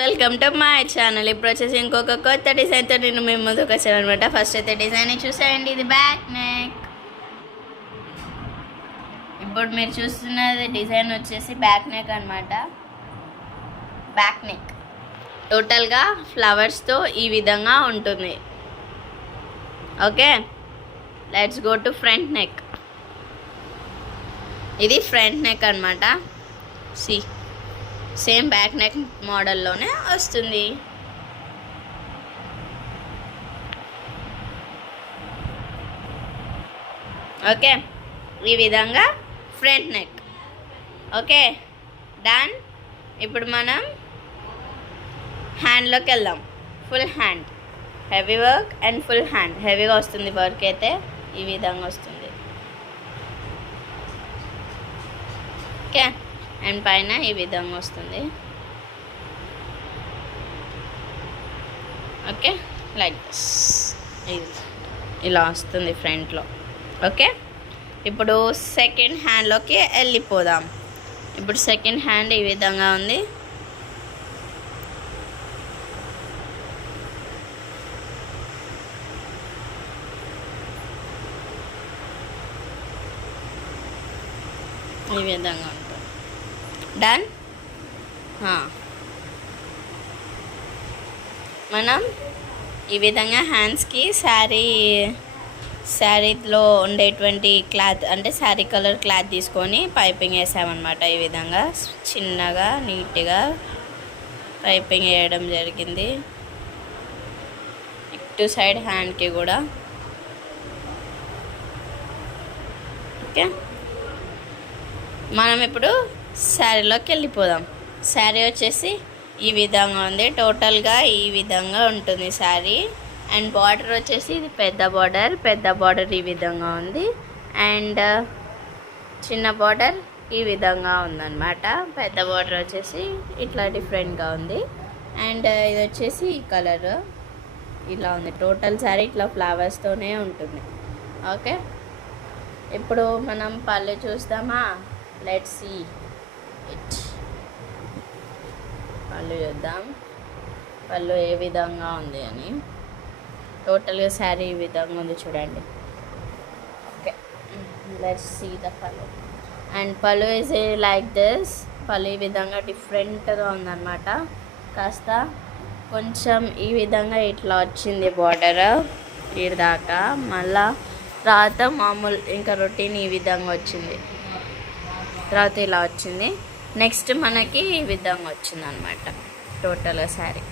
Welcome to my channel. ఇప్పుడు వచ్చేసి ఇంకొక కొత్త డిజైన్తో నేను మేము ముందుకు వచ్చాను అనమాట. ఫస్ట్ అయితే డిజైన్ చూసేయండి, ఇది బ్యాక్ నెక్. ఇప్పుడు మీరు చూస్తున్నది డిజైన్ వచ్చేసి బ్యాక్ నెక్ అనమాట. బ్యాక్ నెక్ టోటల్గా ఫ్లవర్స్తో ఈ విధంగా ఉంటుంది. Okay, let's go to front neck. ఇది ఫ్రంట్ నెక్ అనమాట. సి సేమ్ బ్యాక్ నెక్ మోడల్లోనే వస్తుంది. ఓకే, ఈ విధంగా ఫ్రంట్ నెక్. Okay done. ఇప్పుడు మనం హ్యాండ్లోకి వెళ్దాం. Full hand, heavy work and full hand. హెవీగా వస్తుంది వర్క్ అయితే, ఈ విధంగా వస్తుంది. ఓకే, అండ్ పైన ఈ విధంగా వస్తుంది. Okay, like this. ఇది ఇలా వస్తుంది ఫ్రంట్లో. ఓకే, ఇప్పుడు సెకండ్ హ్యాండ్లోకి వెళ్ళిపోదాం. ఇప్పుడు సెకండ్ హ్యాండ్ ఈ విధంగా ఉంది. ఈ విధంగా ఉంటుంది. డన్. మనం ఈ విధంగా హ్యాండ్స్కి శారీలో ఉండేటువంటి క్లాత్, అంటే శారీ కలర్ క్లాత్ తీసుకొని పైపింగ్ వేసామన్నమాట. ఈ విధంగా చిన్నగా నీట్గా పైపింగ్ వేయడం జరిగింది. ఇటు సైడ్ హ్యాండ్కి కూడా. ఓకే, మనం ఇప్పుడు శారీలోకి వెళ్ళిపోదాం. శారీ వచ్చేసి ఈ విధంగా ఉంది. టోటల్గా ఈ విధంగా ఉంటుంది శారీ. అండ్ బార్డర్ వచ్చేసి ఇది పెద్ద బార్డర్ ఈ విధంగా ఉంది. అండ్ చిన్న బార్డర్ ఈ విధంగా ఉందన్నమాట. పెద్ద బార్డర్ వచ్చేసి ఇట్లా డిఫరెంట్గా ఉంది. అండ్ ఇది వచ్చేసి ఈ కలర్ ఇలా ఉంది. టోటల్ శారీ ఇట్లా ఫ్లవర్స్తోనే ఉంటుంది. ఓకే, ఇప్పుడు మనం పళ్ళు చూస్తామా. Let's see it. పళ్ళు చూద్దాం, పళ్ళు ఏ విధంగా ఉంది అని. టోటల్గా శారీ ఈ విధంగా ఉంది చూడండి. ఓకే, లెట్స్ సీ ద పళ్ళు. అండ్ పళ్ళు ఈజ్ లైక్ దిస్. పళ్ళు ఈ విధంగా డిఫరెంట్గా ఉందన్నమాట. కాస్త కొంచెం ఈ విధంగా ఇట్లా వచ్చింది బార్డర్ ఇది దాకా. మళ్ళా తర్వాత మామూలు ఇంకా రొటీన్ ఈ విధంగా వచ్చింది. తర్వాత ఇలా వచ్చింది. నెక్స్ట్ మనకి ఈ విధంగా వచ్చింది అనమాట టోటల్గా శారీ.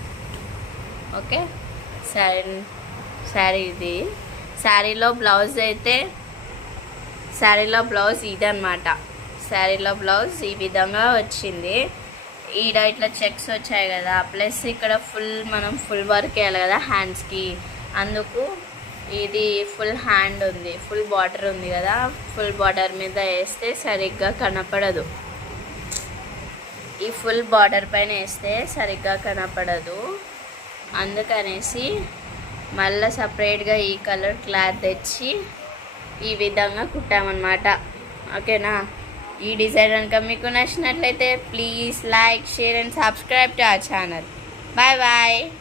ఓకే, శారీ ఇది. శారీలో బ్లౌజ్ అయితే ఇదన్నమాట. శారీలో బ్లౌజ్ ఈ విధంగా వచ్చింది. ఈడ ఇట్లా చెక్స్ వచ్చాయి కదా, ప్లస్ ఇక్కడ మనం ఫుల్ వర్క్ వేయాలి కదా హ్యాండ్స్కి. అందుకు ఇది ఫుల్ హ్యాండ్ ఉంది, ఫుల్ బార్డర్ ఉంది కదా. ఫుల్ బార్డర్ మీద వేస్తే సరిగ్గా కనపడదు. ఈ ఫుల్ బార్డర్ పైన వేస్తే సరిగ్గా కనపడదు. అందుకనేసి మళ్ళీ సపరేట్గా ఈ కలర్ క్లాత్ తెచ్చి ఈ విధంగా కుట్టామన్నమాట. ఓకేనా. ఈ డిజైన్ కనుక మీకు నచ్చినట్లయితే please like, share and subscribe to our channel. Bye bye.